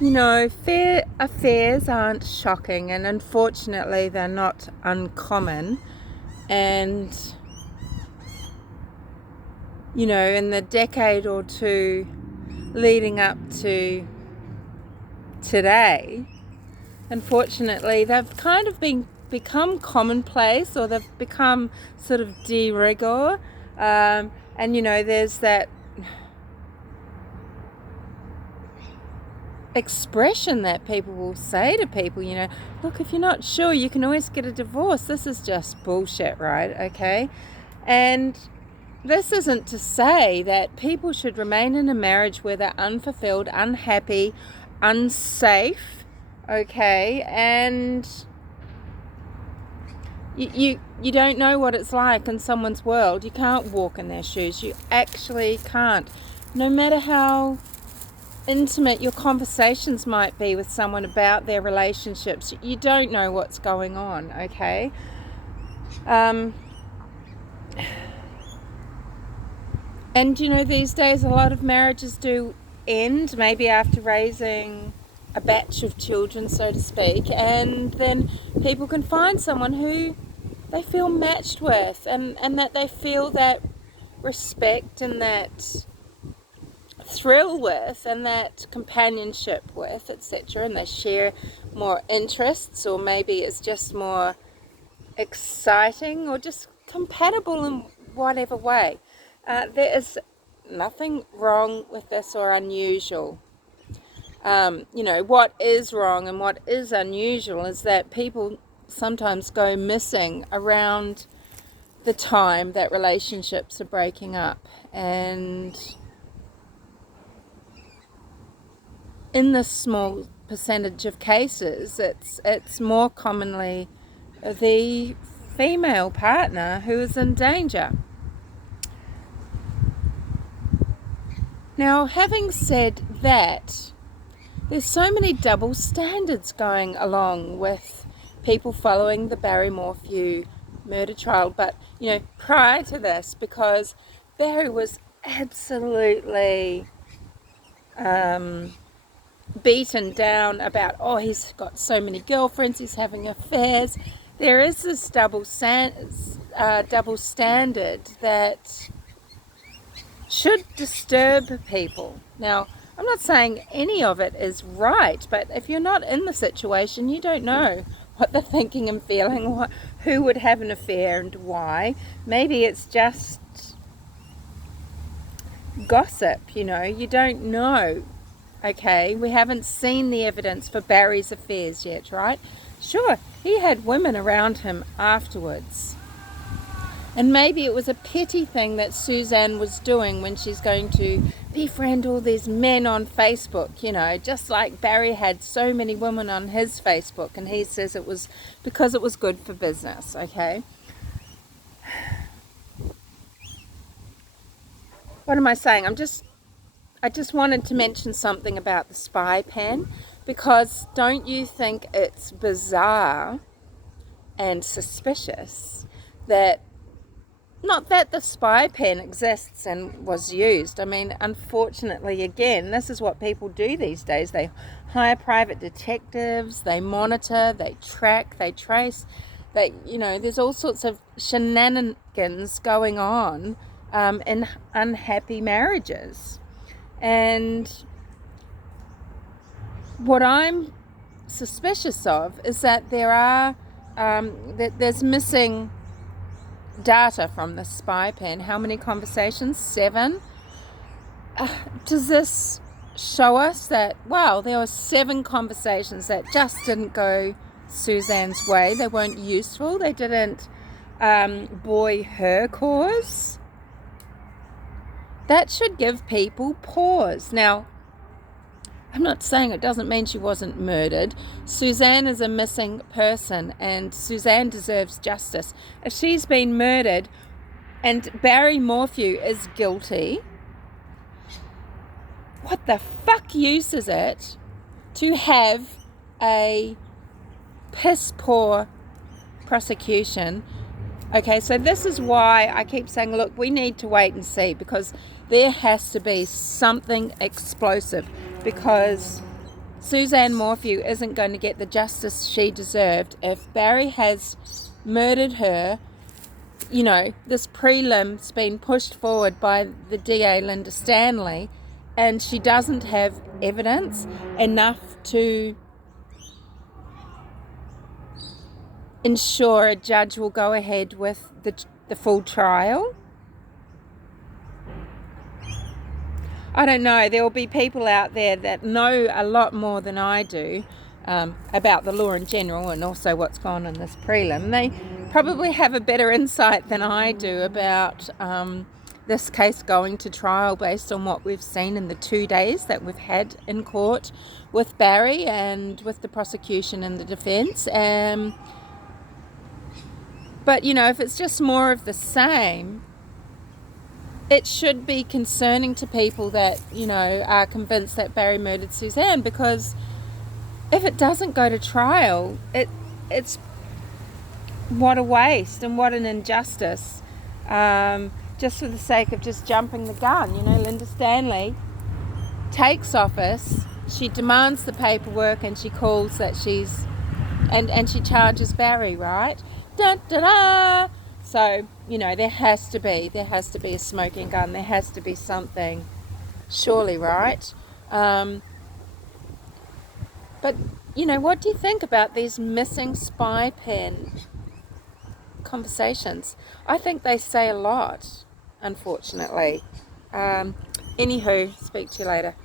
affairs aren't shocking, and unfortunately they're not uncommon. And, in the decade or two leading up to today, unfortunately, they've kind of become commonplace, or they've become sort of de rigueur. And, there's that expression that people will say to people, look, if you're not sure, you can always get a divorce. This is just bullshit, right? Okay. And this isn't to say that people should remain in a marriage where they're unfulfilled, unhappy, unsafe, okay, and you don't know what it's like in someone's world. You can't walk in their shoes. You actually can't. No matter how intimate your conversations might be with someone about their relationships, you don't know what's going on, okay? And these days a lot of marriages do end, maybe after raising a batch of children, so to speak, and then people can find someone who they feel matched with, and that they feel that respect and that thrill with, and that companionship with, etc., and they share more interests, or maybe it's just more exciting, or just compatible in whatever way. There is nothing wrong with this or unusual. What is wrong and what is unusual is that people sometimes go missing around the time that relationships are breaking up, and in this small percentage of cases, it's more commonly the female partner who is in danger. Now, having said that, there's so many double standards going along with people following the Morphew murder trial. But, prior to this, because Barry was absolutely beaten down about, he's got so many girlfriends, he's having affairs. There is this double standard that should disturb people. Now, I'm not saying any of it is right, but if you're not in the situation, you don't know what they're thinking and feeling, who would have an affair and why. Maybe it's just gossip, you don't know. Okay, we haven't seen the evidence for Barry's affairs yet, right? Sure, he had women around him afterwards. And maybe it was a petty thing that Suzanne was doing when she's going to befriend all these men on Facebook, just like Barry had so many women on his Facebook, and he says it was because it was good for business, okay? What am I saying? I just wanted to mention something about the spy pen, because don't you think it's bizarre and suspicious that, not that the spy pen exists and was used. I mean, unfortunately, again, this is what people do these days. They hire private detectives, they monitor, they track, they trace. There's all sorts of shenanigans going on in unhappy marriages. And what I'm suspicious of is that there's missing data from the spy pen. How many conversations? 7. Does this show us that, wow, there were 7 conversations that just didn't go Suzanne's way? They weren't useful. They didn't buoy her cause. That should give people pause. Now, I'm not saying it doesn't mean she wasn't murdered. Suzanne is a missing person, and Suzanne deserves justice. If she's been murdered and Barry Morphew is guilty, what the fuck use is it to have a piss poor prosecution? Okay, so this is why I keep saying, look, we need to wait and see, because there has to be something explosive, because Suzanne Morphew isn't going to get the justice she deserved if Barry has murdered her. You know, this prelim's been pushed forward by the DA, Linda Stanley, and she doesn't have evidence enough to ensure a judge will go ahead with the full trial. I don't know. There will be people out there that know a lot more than I do about the law in general and also what's gone on in this prelim. They probably have a better insight than I do about this case going to trial based on what we've seen in the 2 days that we've had in court with Barry and with the prosecution and the defence. But, you know, if it's just more of the same, it should be concerning to people that, you know, are convinced that Barry murdered Suzanne, because if it doesn't go to trial, it's what a waste and what an injustice, just for the sake of just jumping the gun. You know, Linda Stanley takes office, she demands the paperwork, and she calls that she's, and she charges Barry, right? Da, da, da. So, you know, there has to be a smoking gun. There has to be something, surely, right? But, you know, what do you think about these missing spy pen conversations? I think they say a lot, unfortunately. Anywho, speak to you later.